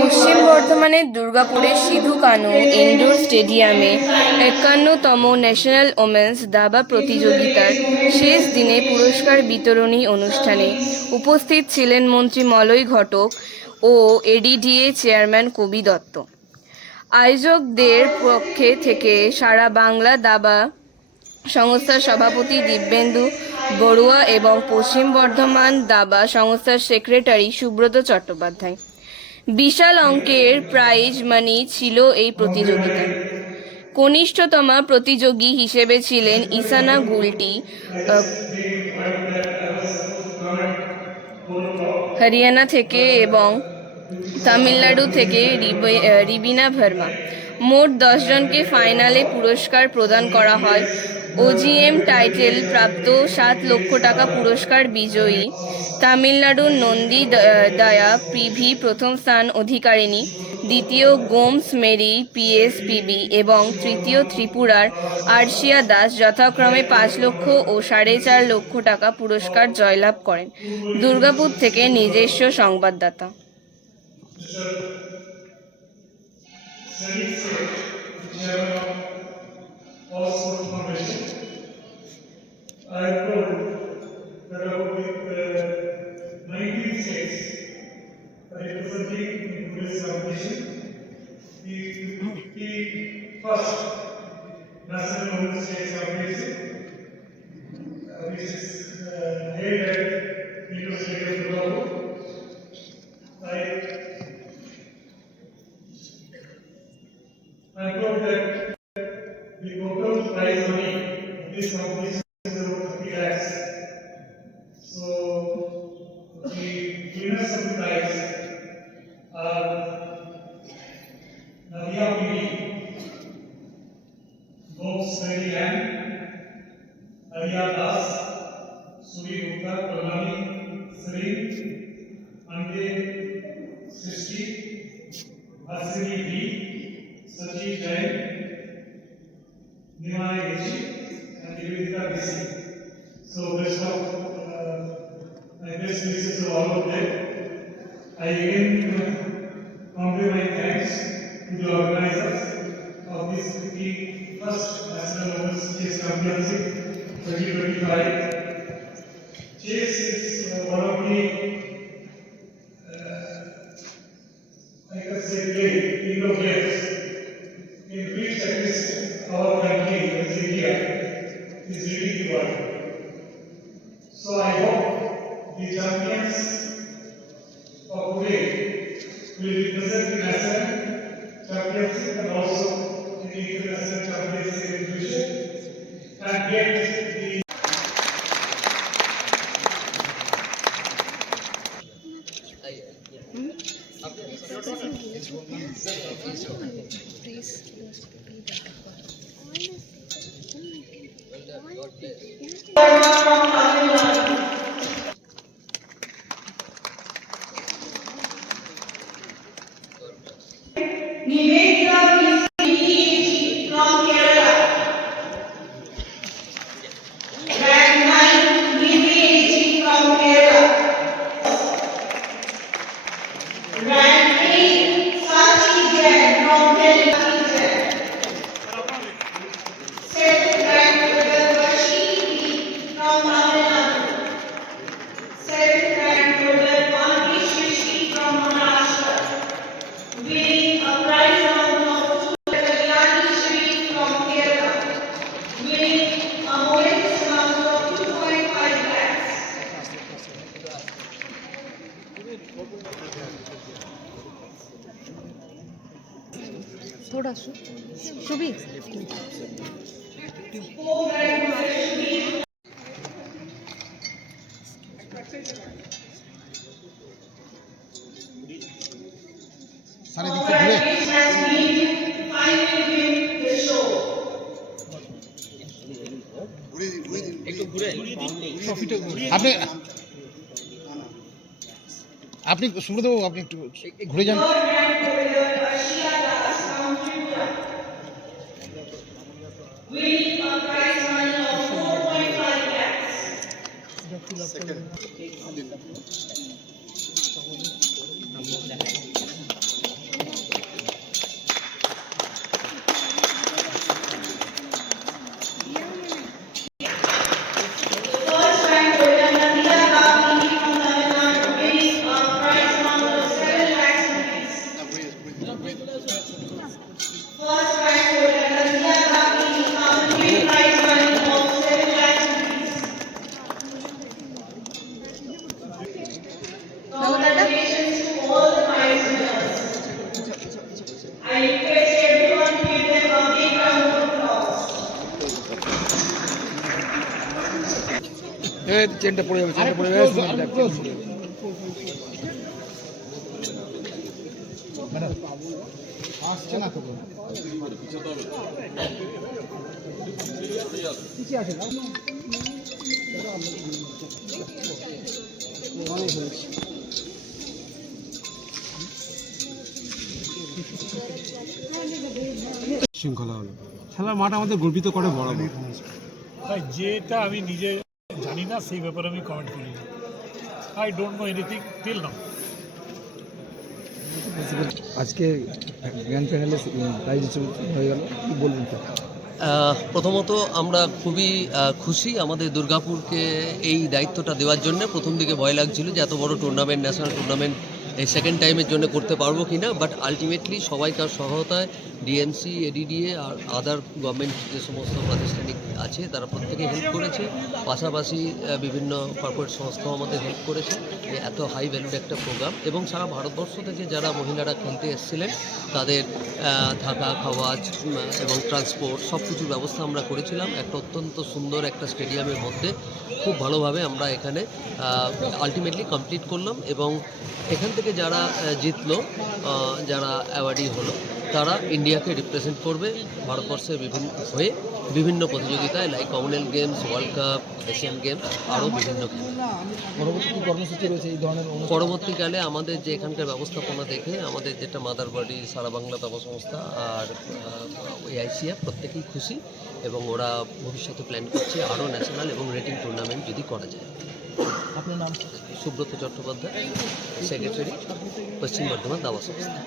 পশ্চিম বর্ধমানের দুর্গাপুরের সিধু কানু ইনডোর স্টেডিয়ামে একান্নতম ন্যাশনাল ওমেন্স দাবা প্রতিযোগিতার শেষ দিনে পুরস্কার বিতরণী অনুষ্ঠানে উপস্থিত ছিলেন মন্ত্রী মলয় ঘটক ও এডিডিএ চেয়ারম্যান কবি দত্ত। আয়োজকদের পক্ষে থেকে সারা বাংলা দাবা সংস্থার সভাপতি দিব্যেন্দু বড়ুয়া এবং পশ্চিম বর্ধমান দাবা সংস্থার সেক্রেটারি সুব্রত চট্টোপাধ্যায়। বিশাল অঙ্কের প্রাইজ মানি ছিল এই প্রতিযোগিতায়। কনিষ্ঠতমা প্রতিযোগী হিসেবে ছিলেন ইসানা গুলটি হরিয়ানা থেকে এবং তামিলনাড়ু থেকে রিবে- রিবিনা ভার্মা। মোট দশজনকে ফাইনালে পুরস্কার প্রদান করা হয়। ওজিএম টাইটেল প্রাপ্ত সাত লক্ষ টাকা পুরস্কার বিজয়ী তামিলনাড়ুর নন্দী দায়া পিভি প্রথম স্থান অধিকারিণী দ্বিতীয় গোমস মেরি পিএসপিবি এবং তৃতীয় ত্রিপুরার আরশিয়া দাস যথাক্রমে পাঁচ লক্ষ ও সাড়ে চার লক্ষ টাকা পুরস্কার জয়লাভ করেন দুর্গাপুর থেকে নিজস্ব সংবাদদাতা Sunny Seth, also information. I wrote that about the uh, 19 states representing in today's competition. The, the first national state competition Please now, please, the guys. So, the winners of the prize are Nadia Bibi, Bob Sally Lam, Nadia Das, Suri Gupta Pranali, Sri, Ande Srishti, Varsini B, Sachi Jain, Nimai Rishi, So best of, uh, my best wishes to all of them. I again convey my thanks to the organizers of this 51st National Women's Chess Championship 2025. Chess is uh, one of the and also the International Children's Education that get थोड़ा सु सुबी Four rank Shri সাড়ে আপনি সুব্রতবাবু আপনি একটু ঘুরে যান। Third চেনটা পড়ে যাবে চেনটা পড়ে যাবে আসছে না তো শৃঙ্খলা হলো। খেলার মাঠ আমাদের গর্বিত করে বরাবর। তাই যেটা আমি নিজে জানি না সেই ব্যাপারে আমি কমেন্ট করি I don't know anything till now আজকে গ্র্যান্ড ফাইনালে প্রাইজ হয়ে গেল। কি বলবেন প্রথমত আমরা খুবই খুশি আমাদের দুর্গাপুরকে এই দায়িত্বটা দেওয়ার জন্য। প্রথম দিকে ভয় লাগছিল যে এত বড় টুর্নামেন্ট ন্যাশনাল টুর্নামেন্ট এই সেকেন্ড টাইমের জন্য করতে পারব কি না বাট আলটিমেটলি সবাইকার সহায়তায় ডিএমসি এডিডিএ আর আদার গভর্নমেন্ট যে সমস্ত প্রাতিষ্ঠানিক আছে, তারা প্রত্যেকে হেল্প করেছে। পাশাপাশি বিভিন্ন কর্পোরেট সংস্থাও আমাদের হেল্প করেছে এত হাই ভ্যালুড একটা প্রোগ্রাম এবং সারা ভারতবর্ষ থেকে যারা মহিলারা খেলতে এসেছিলেন, তাদের থাকা, খাওয়া এবং ট্রান্সপোর্ট সব কিছুর ব্যবস্থা আমরা করেছিলাম। একটা অত্যন্ত সুন্দর একটা স্টেডিয়ামের মধ্যে খুব ভালোভাবে আমরা এখানে আলটিমেটলি কমপ্লিট করলাম এবং এখান থেকে যারা আহ, জিতলো যারা অ্যাওয়ার্ডি হলো তারা ইন্ডিয়াকে রিপ্রেজেন্ট করবে ভারতবর্ষের বিভিন্ন হয়ে বিভিন্ন প্রতিযোগিতায় like commonwealth games world cup Asian games আরও বিভিন্ন খেলা। পরবর্তী কি কর্মসূচি রয়েছে এই ধরনের পরবর্তীকালে আমাদের যে এখানকার ব্যবস্থাপনা দেখে আমাদের যেটা মাদার বাড়ি সারা বাংলা তব সংস্থা আর এআইসিএফ প্রত্যেকেই খুশি এবং ওরা ভবিষ্যতে প্ল্যান করছে আরও ন্যাশনাল এবং রেটিং টুর্নামেন্ট যদি করা যায়। আপনার নাম সুব্রত চট্টোপাধ্যায় সেক্রেটারি পশ্চিম বর্ধমান দাবা সংস্থা